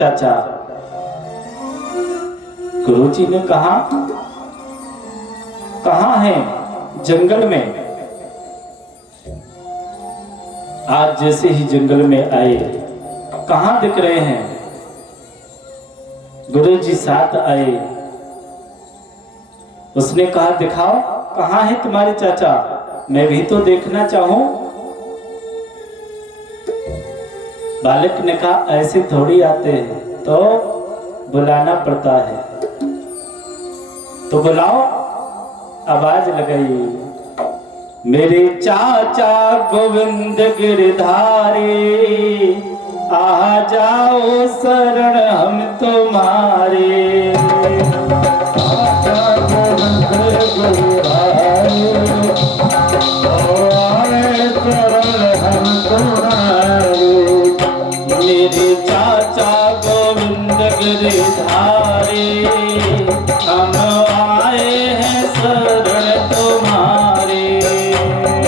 चाचा, गुरुजी ने कहा कहाँ है? जंगल में। आज जैसे ही जंगल में आए, कहाँ दिख रहे हैं? गुरुजी साथ आए। उसने कहा दिखाओ कहाँ है तुम्हारे चाचा, मैं भी तो देखना चाहूं। बालक ने कहा ऐसे थोड़ी आते हैं, तो बुलाना पड़ता है। तो बुलाओ। आवाज लगाई, मेरे चाचा गोविंद गिरधारी, आ जाओ शरण हम तुम्हारे। चाचा गोविंद गिरधारी, आए शरण हम तुम्हारे। मेरे चाचा गोविंद गिरधारी, हम आए हैं शरण तुम्हारे।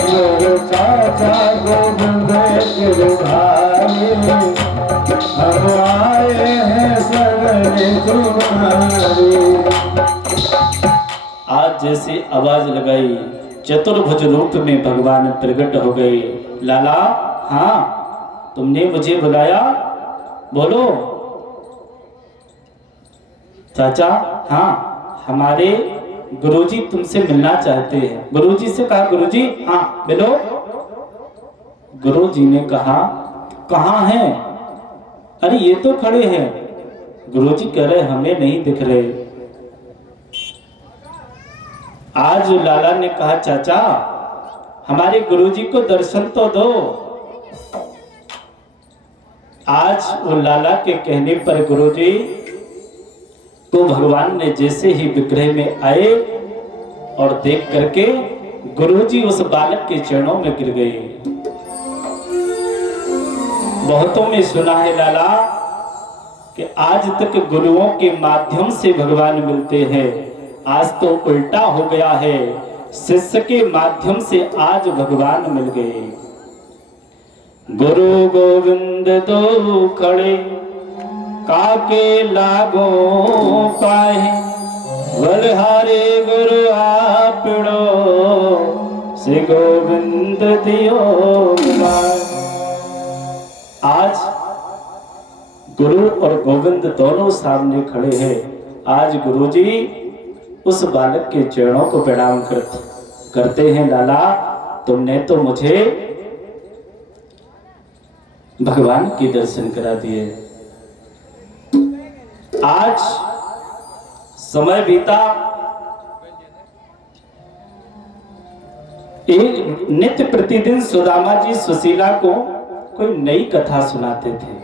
मेरे चाचा गोविंद गिरधारी, हम आए हैं शरण तुम्हारे। आज जैसे आवाज लगाई, चतुर्भुज रूप में भगवान प्रकट हो गए। लाला, हाँ तुमने मुझे बुलाया, बोलो। चाचा, हाँ हमारे गुरुजी तुमसे मिलना चाहते हैं। गुरुजी से कहा, गुरुजी हाँ मिलो। गुरुजी ने कहा कहाँ हैं? अरे ये तो खड़े हैं। गुरुजी कह रहे हमें नहीं दिख रहे। आज लाला ने कहा चाचा हमारे गुरुजी को दर्शन तो दो। आज वो लाला के कहने पर गुरुजी को भगवान ने जैसे ही विग्रह में आए और देख करके गुरुजी उस बालक के चरणों में गिर गए। बहुतों में सुना है लाला कि आज तक गुरुओं के माध्यम से भगवान मिलते हैं, आज तो उल्टा हो गया है, शिष्य के माध्यम से आज भगवान मिल गए। गुरु गोविंद दो खड़े, काके लागो पाए, बलहारे गुरु आपड़ो, से गोविंद दियो माय। आज गुरु और गोविंद दोनों सामने खड़े हैं। आज गुरुजी उस बालक के चरणों को प्रणाम करते हैं। लाला तुमने तो मुझे भगवान के दर्शन करा दिए। आज समय बीता, एक नित्य प्रतिदिन सुदामा जी सुशीला को कोई नई कथा सुनाते थे।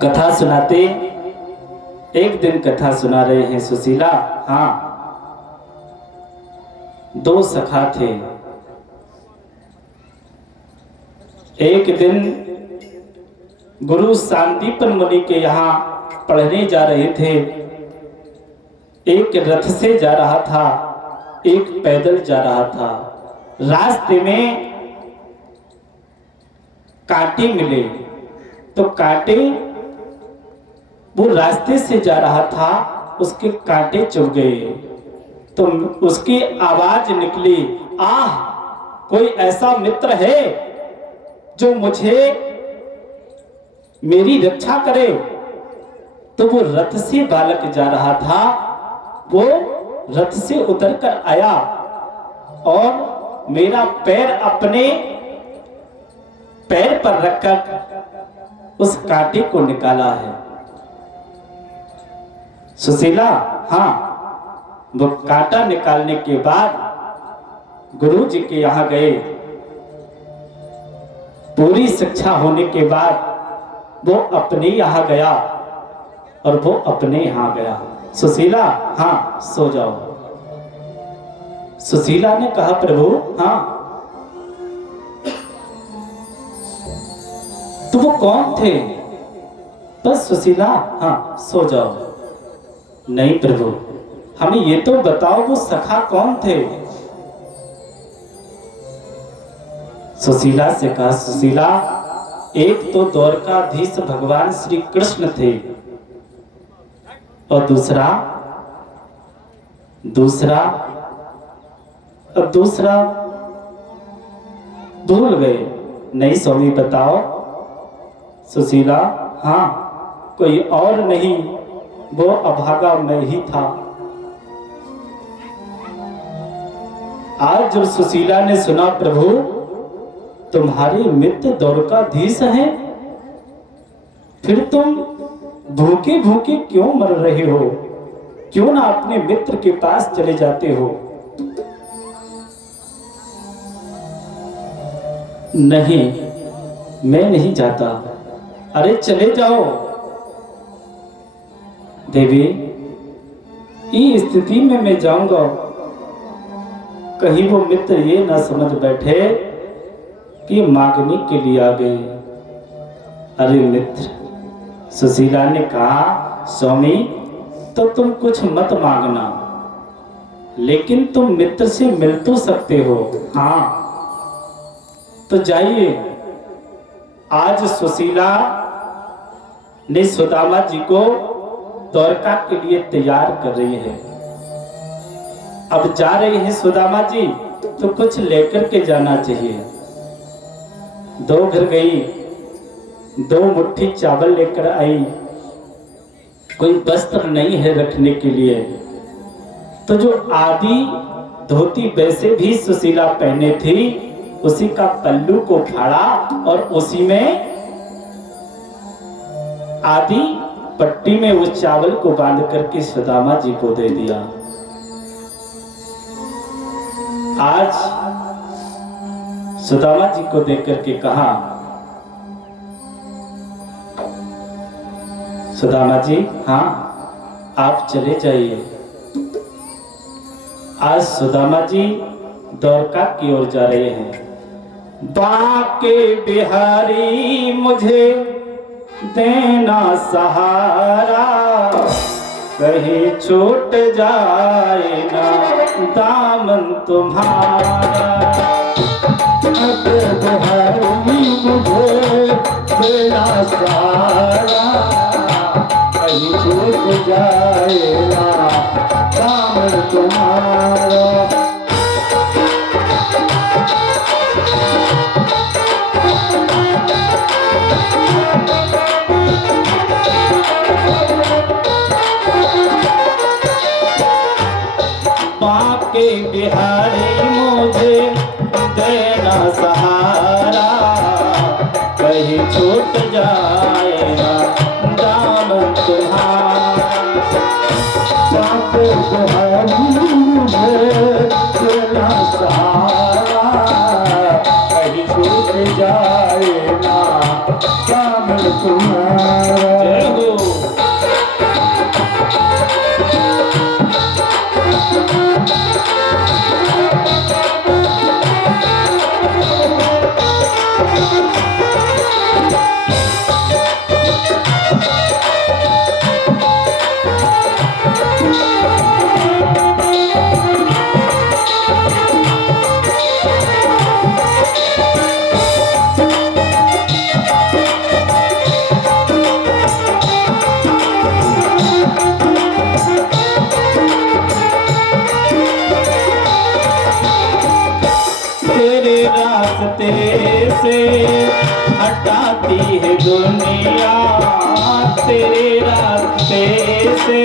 कथा सुनाते, एक दिन कथा सुना रहे हैं सुशीला। हाँ, दो सखा थे। एक दिन गुरु शांतिपन मुनि के यहाँ पढ़ने जा रहे थे। एक रथ से जा रहा था, एक पैदल जा रहा था। रास्ते में कांटे मिले, तो कांटे, वो रास्ते से जा रहा था, उसके कांटे चुभ गए। तो उसकी आवाज निकली, आह कोई ऐसा मित्र है जो मुझे मेरी रक्षा करे। तो वो रथ से बालक जा रहा था, वो रथ से उतर कर आया और मेरा पैर अपने पैर पर रखकर उस कांटे को निकाला है। सुशीला, हाँ, वो कांटा निकालने के बाद गुरु जी के यहाँ गए। पूरी शिक्षा होने के बाद वो अपने यहाँ गया और वो अपने यहाँ गया। सुशीला, हाँ सो जाओ। सुशीला ने कहा प्रभु, हाँ। तो वो कौन थे? बस सुशीला, हाँ सो जाओ। नहीं प्रभु, हमें ये तो बताओ वो सखा कौन थे? सुशीला से कहा, सुशीला एक तो द्वारकाधीश भगवान श्री कृष्ण थे और दूसरा भूल गए। नहीं स्वामी बताओ। सुशीला, हाँ, कोई और नहीं, वो अभागा मैं ही था। आज जब सुशीला ने सुना प्रभु तुम्हारे मित्र द्वारकाधीश हैं, फिर तुम भूखे भूखे क्यों मर रहे हो? क्यों ना अपने मित्र के पास चले जाते हो? नहीं, मैं नहीं जाता। अरे चले जाओ। देवी, इस स्थिति में मैं जाऊंगा, कहीं वो मित्र ये ना समझ बैठे कि मांगने के लिए आ गए। अरे मित्र, सुशीला ने कहा, स्वामी तो तुम कुछ मत मांगना, लेकिन तुम मित्र से मिल तो सकते हो। हाँ तो जाइए। आज सुशीला ने सुदामा जी को द्वारका के लिए तैयार कर रही है। अब जा रही है सुदामा जी, तो कुछ लेकर के जाना चाहिए। दो घर गई, 2 मुट्ठी चावल लेकर आई, कोई वस्त्र नहीं है रखने के लिए, तो जो आदि धोती वैसे भी सुशीला पहने थी, उसी का पल्लू को फाड़ा और उसी में आदि पट्टी में उस चावल को बांध करके सुदामा जी को दे दिया। आज सुदामा जी को देख करके कहा, सुदामा जी, हाँ आप चले जाइए। आज सुदामा जी द्वारका की ओर जा रहे हैं। बाके बिहारी मुझे देना सहारा, कहीं छूट जाए ना दामन तुम्हारा। बिहारी मुझे देना सहारा, कहीं छूट जाए ना दामन तुम्हारा। बाके बिहारी मुझे देना सहारा, कहीं छूट जाए ना दामन तुम्हारा। बाके बिहारी मुझे देना सहारा, कहीं छूट जाए ना दामन तुम्हारा। जय हो। से हटाती है दुनिया, तेरे रास्ते से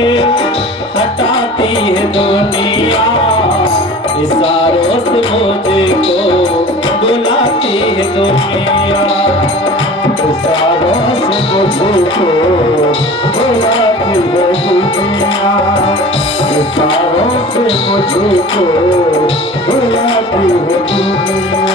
हटाती है दुनिया, इशारों से मुझको बुलाती है दुनिया, इशारों से मुझको बुलाती है दुनिया, इशारों से मुझको बुलाती है दुनिया।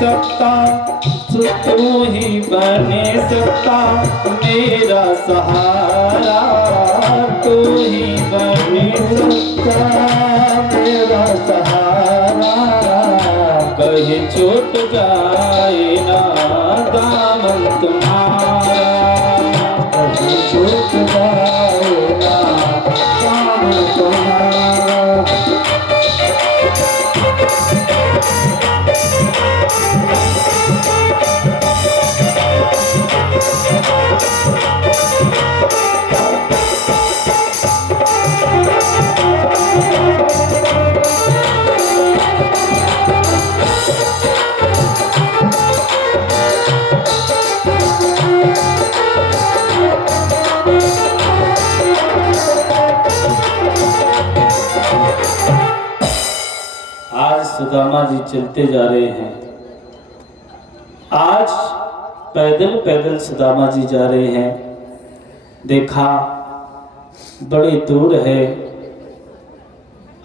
सकता, तू ही बने सकता मेरा सहारा, तू ही बने सकता मेरा सहारा। कहीं छूट जाए ना दामन तुम्हारा, कहीं छूट जाए ना दामन तुम्हारा। आज सुदामा जी चलते जा रहे हैं। आज पैदल पैदल सुदामा जी जा रहे हैं। देखा बड़ी दूर है।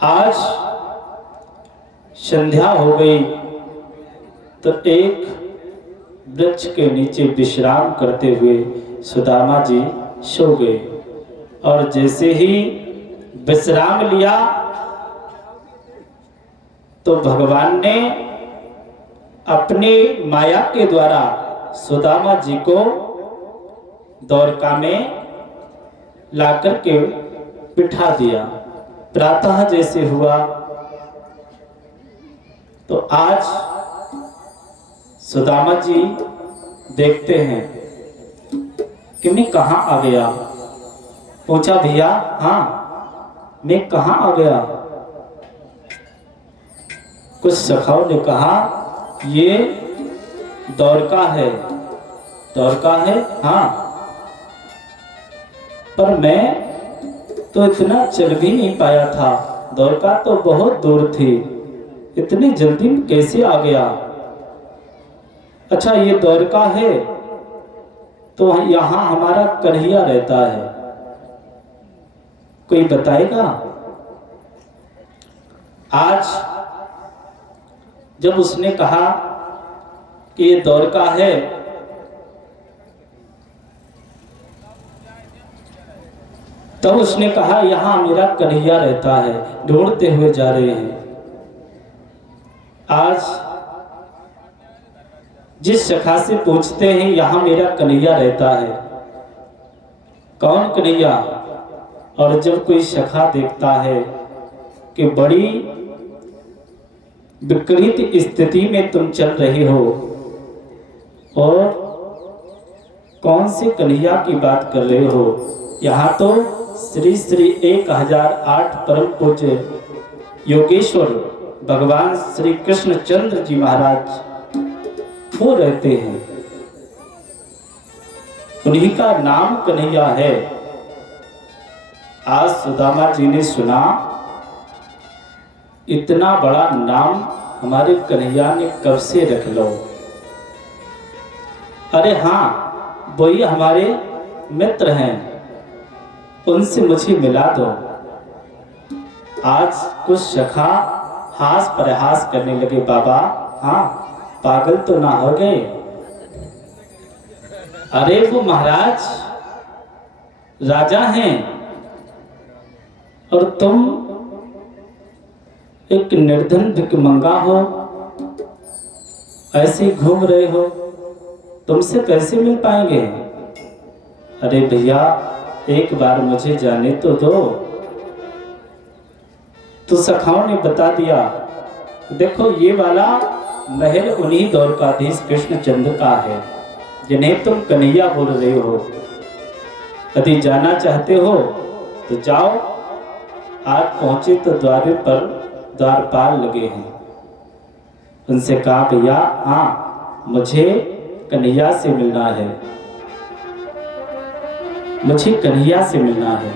आज संध्या हो गई तो एक वृक्ष के नीचे विश्राम करते हुए सुदामा जी सो गए। और जैसे ही विश्राम लिया तो भगवान ने अपनी माया के द्वारा सुदामा जी को द्वारका में लाकर के बिठा दिया। प्रातः जैसे हुआ तो आज सुदामा जी देखते हैं कि मैं कहाँ आ गया। पूछा भैया, हाँ मैं कहाँ आ गया। कुछ सखाओं ने कहा ये द्वारका है। द्वारका है, हाँ, पर मैं तो इतना चल भी नहीं पाया था। द्वारका तो बहुत दूर थी, इतनी जल्दी में कैसे आ गया। अच्छा ये द्वारका है तो यहाँ हमारा कन्हैया रहता है, कोई बताएगा। आज जब उसने कहा कि ये द्वारका है तब उसने कहा यहाँ मेरा कन्हैया रहता है। ढूंढते हुए जा रहे हैं। आज जिस सखा से पूछते हैं यहाँ मेरा कन्हैया रहता है, कौन कन्हैया। और जब कोई सखा देखता है कि बड़ी विपरीत स्थिति में तुम चल रहे हो और कौन से कन्हैया की बात कर रहे हो। यहाँ तो श्री श्री 1008 परम पूज्य योगेश्वर भगवान श्री कृष्ण चंद्र जी महाराज वो रहते हैं, उन्हीं का नाम कन्हैया है। आज सुदामा जी ने सुना इतना बड़ा नाम हमारे कन्हैया ने कब से रख लो। अरे हाँ वही हमारे मित्र हैं, उनसे मुझे मिला दो। आज कुछ सखा हास प्रहास करने लगे। बाबा हाँ पागल तो ना हो गए। अरे वो महाराज राजा हैं और तुम एक निर्धन भिखमंगा हो, ऐसे घूम रहे हो, तुमसे कैसे मिल पाएंगे। अरे भैया एक बार मुझे जाने तो दो। तो सखाओं ने बता दिया, देखो ये वाला महल उन्हीं द्वारकाधीश कृष्णचंद्र का है जिन्हें तुम कन्हैया बोल रहे हो। यदि जाना चाहते हो तो जाओ। आज पहुंचे तो द्वार पर द्वारपाल लगे हैं। उनसे कहा भैया हाँ मुझे कन्हैया से मिलना है, मुझे कन्हैया से मिलना है।